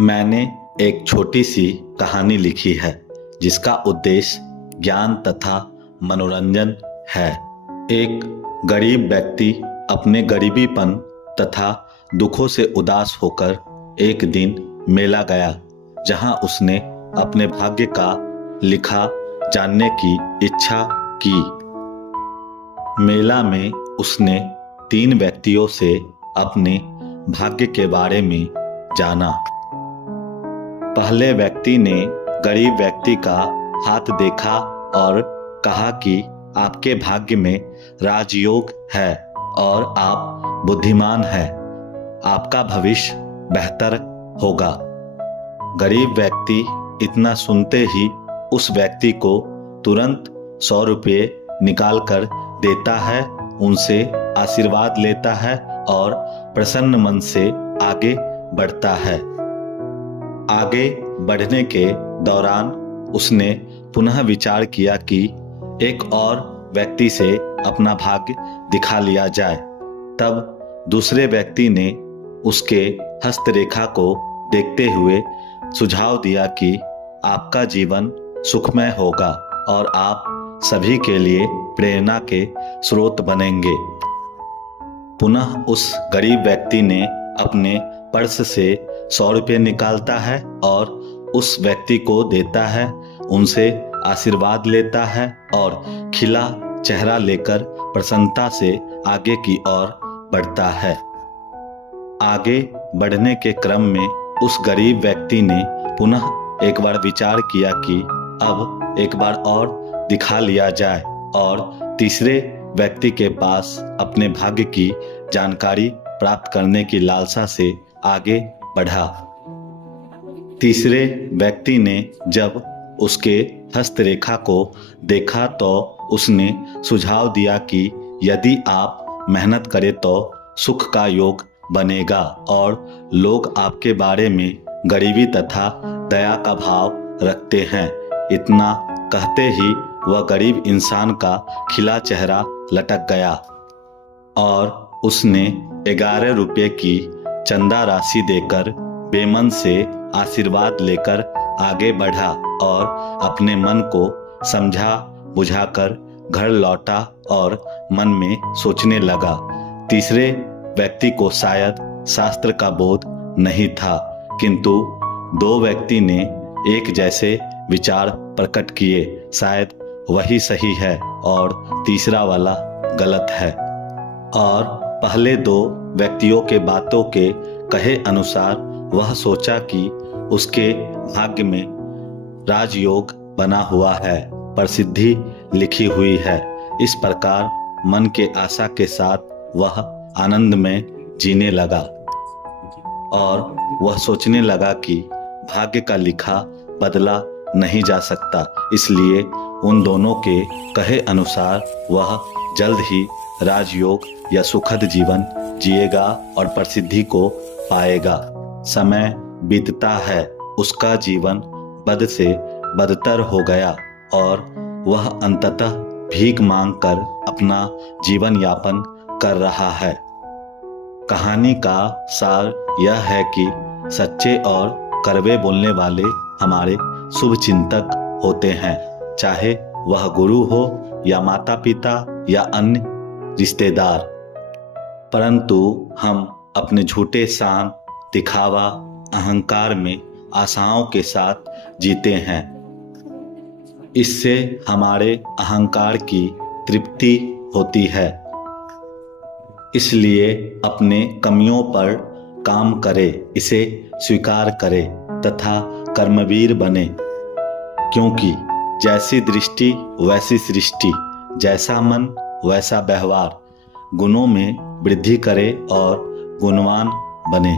मैंने एक छोटी सी कहानी लिखी है जिसका उद्देश्य ज्ञान तथा मनोरंजन है। एक गरीब व्यक्ति अपने गरीबीपन तथा दुखों से उदास होकर एक दिन मेला गया, जहां उसने अपने भाग्य का लिखा जानने की इच्छा की। मेला में उसने 3 व्यक्तियों से अपने भाग्य के बारे में जाना। पहले व्यक्ति ने गरीब व्यक्ति का हाथ देखा और कहा कि आपके भाग्य में राजयोग है और आप बुद्धिमान हैं, आपका भविष्य बेहतर होगा। गरीब व्यक्ति इतना सुनते ही उस व्यक्ति को तुरंत 100 रुपये निकाल कर देता है, उनसे आशीर्वाद लेता है और प्रसन्न मन से आगे बढ़ता है। आगे बढ़ने के दौरान उसने पुनः विचार किया कि एक और व्यक्ति से अपना भाग्य दिखा लिया जाए। तब दूसरे व्यक्ति ने उसके हस्तरेखा को देखते हुए सुझाव दिया कि आपका जीवन सुखमय होगा और आप सभी के लिए प्रेरणा के स्रोत बनेंगे। पुनः उस गरीब व्यक्ति ने अपने पर्स से 100 रुपये निकालता है और उस व्यक्ति को देता है, उनसे आशीर्वाद लेता है और खिला चेहरा लेकर प्रसन्नता से आगे की ओर बढ़ता है। आगे बढ़ने के क्रम में उस गरीब व्यक्ति ने पुनः एक बार विचार किया कि अब एक बार और दिखा लिया जाए और तीसरे व्यक्ति के पास अपने भाग्य की जानकारी प्राप्त करने की लालसा से आगे बढ़ा। तीसरे व्यक्ति ने जब उसके हस्तरेखा को देखा तो उसने सुझाव दिया कि यदि आप मेहनत करें तो सुख का योग बनेगा और लोग आपके बारे में गरीबी तथा दया का भाव रखते हैं। इतना कहते ही वह गरीब इंसान का खिला चेहरा लटक गया और उसने 11 रुपये की चंदा राशि देकर बेमन से आशीर्वाद लेकर आगे बढ़ा और अपने मन को समझा बुझाकर घर लौटा और मन में सोचने लगा। तीसरे व्यक्ति को शायद शास्त्र का बोध नहीं था, किंतु 2 व्यक्ति ने एक जैसे विचार प्रकट किए, शायद वही सही है और तीसरा वाला गलत है। और पहले 2 व्यक्तियों के बातों के कहे अनुसार वह सोचा कि उसके भाग्य में राजयोग बना हुआ है, प्रसिद्धि लिखी हुई है। इस प्रकार मन के आशा के साथ वह आनंद में जीने लगा और वह सोचने लगा कि भाग्य का लिखा बदला नहीं जा सकता, इसलिए उन दोनों के कहे अनुसार वह जल्द ही राजयोग या सुखद जीवन जिएगा और प्रसिद्धि को पाएगा। समय बीतता है, उसका जीवन बद से बदतर हो गया और वह अंततः भीख मांगकर अपना जीवन यापन कर रहा है। कहानी का सार यह है कि सच्चे और कड़वे बोलने वाले हमारे शुभ चिंतक होते हैं, चाहे वह गुरु हो या माता पिता या अन्य रिश्तेदार। परंतु हम अपने झूठे शान, दिखावा, अहंकार में आशाओं के साथ जीते हैं। इससे हमारे अहंकार की तृप्ति होती है। इसलिए अपने कमियों पर काम करें, इसे स्वीकार करें तथा कर्मवीर बने, क्योंकि जैसी दृष्टि वैसी सृष्टि, जैसा मन वैसा व्यवहार। गुणों में वृद्धि करे और गुणवान बने।